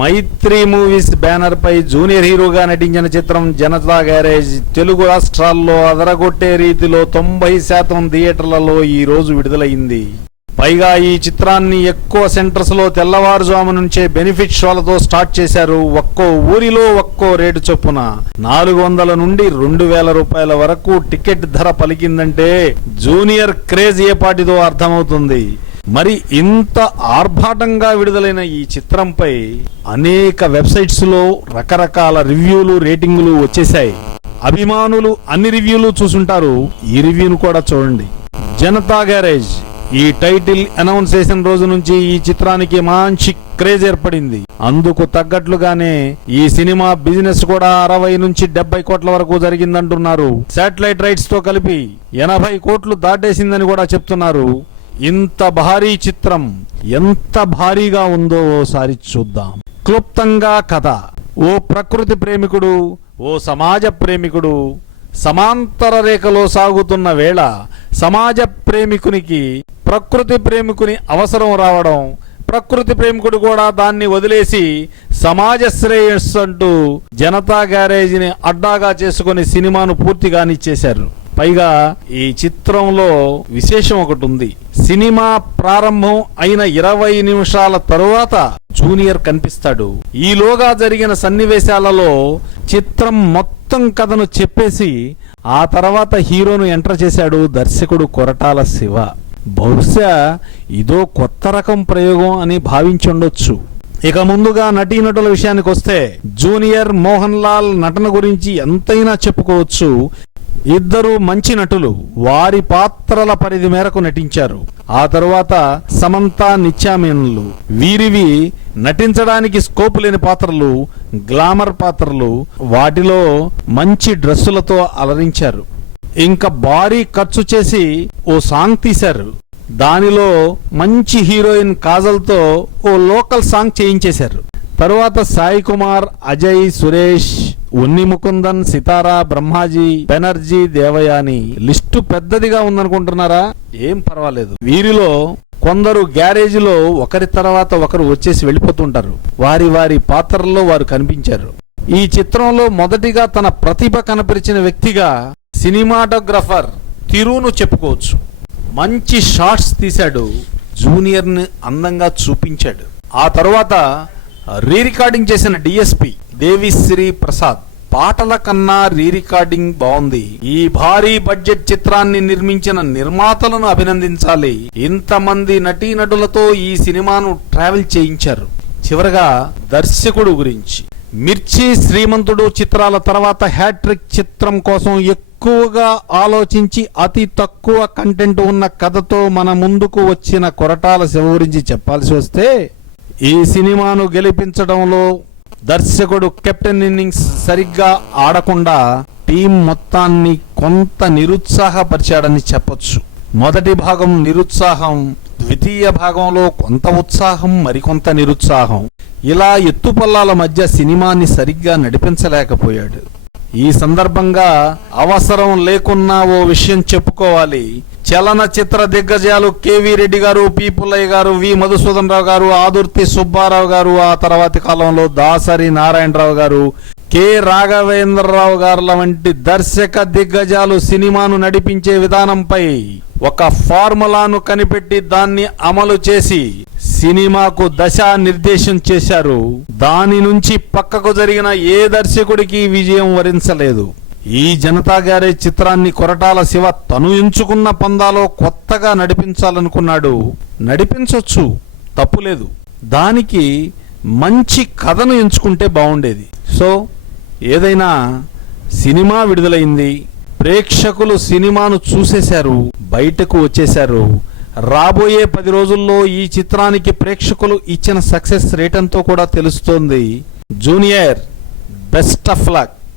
మైత్రి movies banner పై junior హీరోగా నటించిన చిత్రం జనతా గ్యారేజ్. తెలుగు రాష్ట్రాల్లో అదరగొట్టే రీతిలో తొంభై శాతం థియేటర్లలో ఈ రోజు విడుదలైంది. పైగా ఈ చిత్రాన్ని ఎక్కువ సెంటర్స్లో తెల్లవారుజాము నుంచే బెనిఫిట్ షోలతో స్టార్ట్ చేశారు ఒక్కో ఊరిలో ఒక్కో రేటు చొప్పున. నాలుగు వందల నుండి రెండు వేల రూపాయల వరకు టికెట్ ధర పలికిందంటే జూనియర్ క్రేజ్ ఏ పాటిదో అర్థమవుతుంది. మరి ఇంత ఆర్భాటంగా విడుదలైన ఈ చిత్రంపై అనేక వెబ్సైట్స్లో రకరకాల రివ్యూలు రేటింగులు వచ్చేశాయి. అభిమానులు అన్ని రివ్యూలు చూసుంటారు. ఈ రివ్యూను కూడా చూడండి. జనతా గ్యారేజ్. ఈ టైటిల్ అనౌన్స్ చేసిన రోజు నుంచి ఈ చిత్రానికి మంచి క్రేజ్ ఏర్పడింది. అందుకు తగ్గట్లుగానే ఈ సినిమా బిజినెస్ కూడా అరవై నుంచి డెబ్బై కోట్ల వరకు జరిగిందంటున్నారు. శాటిలైట్ రైట్స్తో కలిపి ఎనభై కోట్లు దాటేసిందని కూడా చెప్తున్నారు. ఇంత భారీ చిత్రం ఎంత భారీగా ఉందో ఓసారి చూద్దాం. క్లుప్తంగా కథ. ఓ ప్రకృతి ప్రేమికుడు ఓ సమాజ ప్రేమికుడు సమాంతర రేఖలో సాగుతున్న వేళ సమాజ ప్రేమికునికి ప్రకృతి ప్రేమికుని అవసరం రావడం ప్రకృతి ప్రేమికుడు కూడా దాన్ని వదిలేసి సమాజ శ్రేయస్సు అంటూ జనతా గ్యారేజీని అడ్డాగా చేసుకుని సినిమాను పూర్తిగానిచ్చేశారు పైగా ఈ చిత్రంలో విశేషం ఒకటి ఉంది. సినిమా ప్రారంభం అయిన ఇరవై నిమిషాల తరువాత జూనియర్ కనిపిస్తాడు. ఈలోగా జరిగిన సన్నివేశాలలో చిత్రం మొత్తం కథను చెప్పేసి ఆ తర్వాత హీరోను ఎంటర్ చేశాడు దర్శకుడు కొరటాల శివ. బహుశా ఇదో కొత్త రకం ప్రయోగం అని భావించుండొచ్చు. ఇక ముందుగా నటీనటుల విషయానికి వస్తే జూనియర్ మోహన్ లాల్ నటన గురించి ఎంతైనా చెప్పుకోవచ్చు. ఇద్దరు మంచి నటులు వారి పాత్రల పరిధి మేరకు నటించారు. ఆ తరువాత సమంత నిత్యామీనులు వీరివి నటించడానికి స్కోప్ లేని పాత్రలు గ్లామర్ పాత్రలు వాటిలో మంచి డ్రెస్సులతో అలరించారు. ఇంకా భారీ ఖర్చు చేసి ఓ సాంగ్ తీశారు. దానిలో మంచి హీరోయిన్ కాజల్తో ఓ లోకల్ సాంగ్ చేయించేశారు. తరువాత సాయి కుమార్ అజయ్ సురేష్ ఉన్ని ముకుందన్ సితారా బ్రహ్మాజీ బెనర్జీ దేవయాని లిస్టు పెద్దదిగా ఉందనుకుంటున్నారా? ఏం పర్వాలేదు. వీరిలో కొందరు గ్యారేజీలో ఒకరి తర్వాత ఒకరు వచ్చేసి వెళ్ళిపోతుంటారు. వారి వారి పాత్రల్లో వారు కనిపించారు. ఈ చిత్రంలో మొదటిగా తన ప్రతిభ కనపరిచిన వ్యక్తిగా సినిమాటోగ్రఫర్ తిరును చెప్పుకోవచ్చు. మంచి షాట్స్ తీశాడు జూనియర్ని అందంగా చూపించాడు. ఆ తరువాత రీ రికార్డింగ్ చేసిన డిఎస్పి దేవిశ్రీ ప్రసాద్ పాటల కన్నా రీ రికార్డింగ్ బాగుంది ఈ భారీ బడ్జెట్ చిత్రాన్ని నిర్మించిన నిర్మాతలను అభినందించాలి. ఇంతమంది నటీనటులతో ఈ సినిమాను ట్రావెల్ చేయించారు. చివరగా దర్శకుడు గురించి. మిర్చి శ్రీమంతుడు చిత్రాల తర్వాత హ్యాట్రిక్ చిత్రం కోసం ఎక్కువగా ఆలోచించి అతి తక్కువ కంటెంట్ ఉన్న కథతో మన ముందుకు వచ్చిన కొరటాల శివ గురించి చెప్పాల్సి వస్తే ఈ సినిమాను గెలిపించడంలో దర్శకుడు కెప్టెన్ ఇన్నింగ్స్ సరిగ్గా ఆడకుండా టీం మొత్తాన్ని కొంత నిరుత్సాహపరిచాడని చెప్పొచ్చు. మొదటి భాగం నిరుత్సాహం ద్వితీయ భాగంలో కొంత ఉత్సాహం మరికొంత నిరుత్సాహం. ఇలా ఎత్తుపల్లాల మధ్య సినిమాని సరిగ్గా నడిపించలేకపోయాడు. ఈ సందర్భంగా అవసరం లేకున్నా ఓ విషయం చెప్పుకోవాలి. చలనచిత్ర దిగ్గజాలు కేవీ రెడ్డి గారు పి పుల్లయ్య గారు వి. మధుసూదన్ రావు గారు ఆదుర్తి సుబ్బారావు గారు ఆ తర్వాతి కాలంలో దాసరి నారాయణరావు గారు కె. రాఘవేంద్రరావు గారుల వంటి దర్శక దిగ్గజాలు సినిమాను నడిపించే విధానంపై ఒక ఫార్ములాను కనిపెట్టి దాన్ని అమలు చేసి సినిమాకు దశా నిర్దేశం చేశారు. దాని నుంచి పక్కకు జరిగిన ఏ దర్శకుడికి విజయం వరించలేదు. ఈ జనతా గ్యారేజ్ చిత్రాన్ని కొరటాల శివ తను ఎంచుకున్న పందాలో కొత్తగా నడిపించాలనుకున్నాడు. నడిపించవచ్చు తప్పులేదు దానికి మంచి కథను ఎంచుకుంటే బాగుండేది సో ఏదైనా సినిమా విడుదలైంది. ప్రేక్షకులు సినిమాను చూసేశారు బయటకు వచ్చేశారు. రాబోయే పది రోజుల్లో ఈ చిత్రానికి ప్రేక్షకులు ఇచ్చిన సక్సెస్ రేట్ ఎంతో కూడా తెలుస్తోంది. Junior best of luck.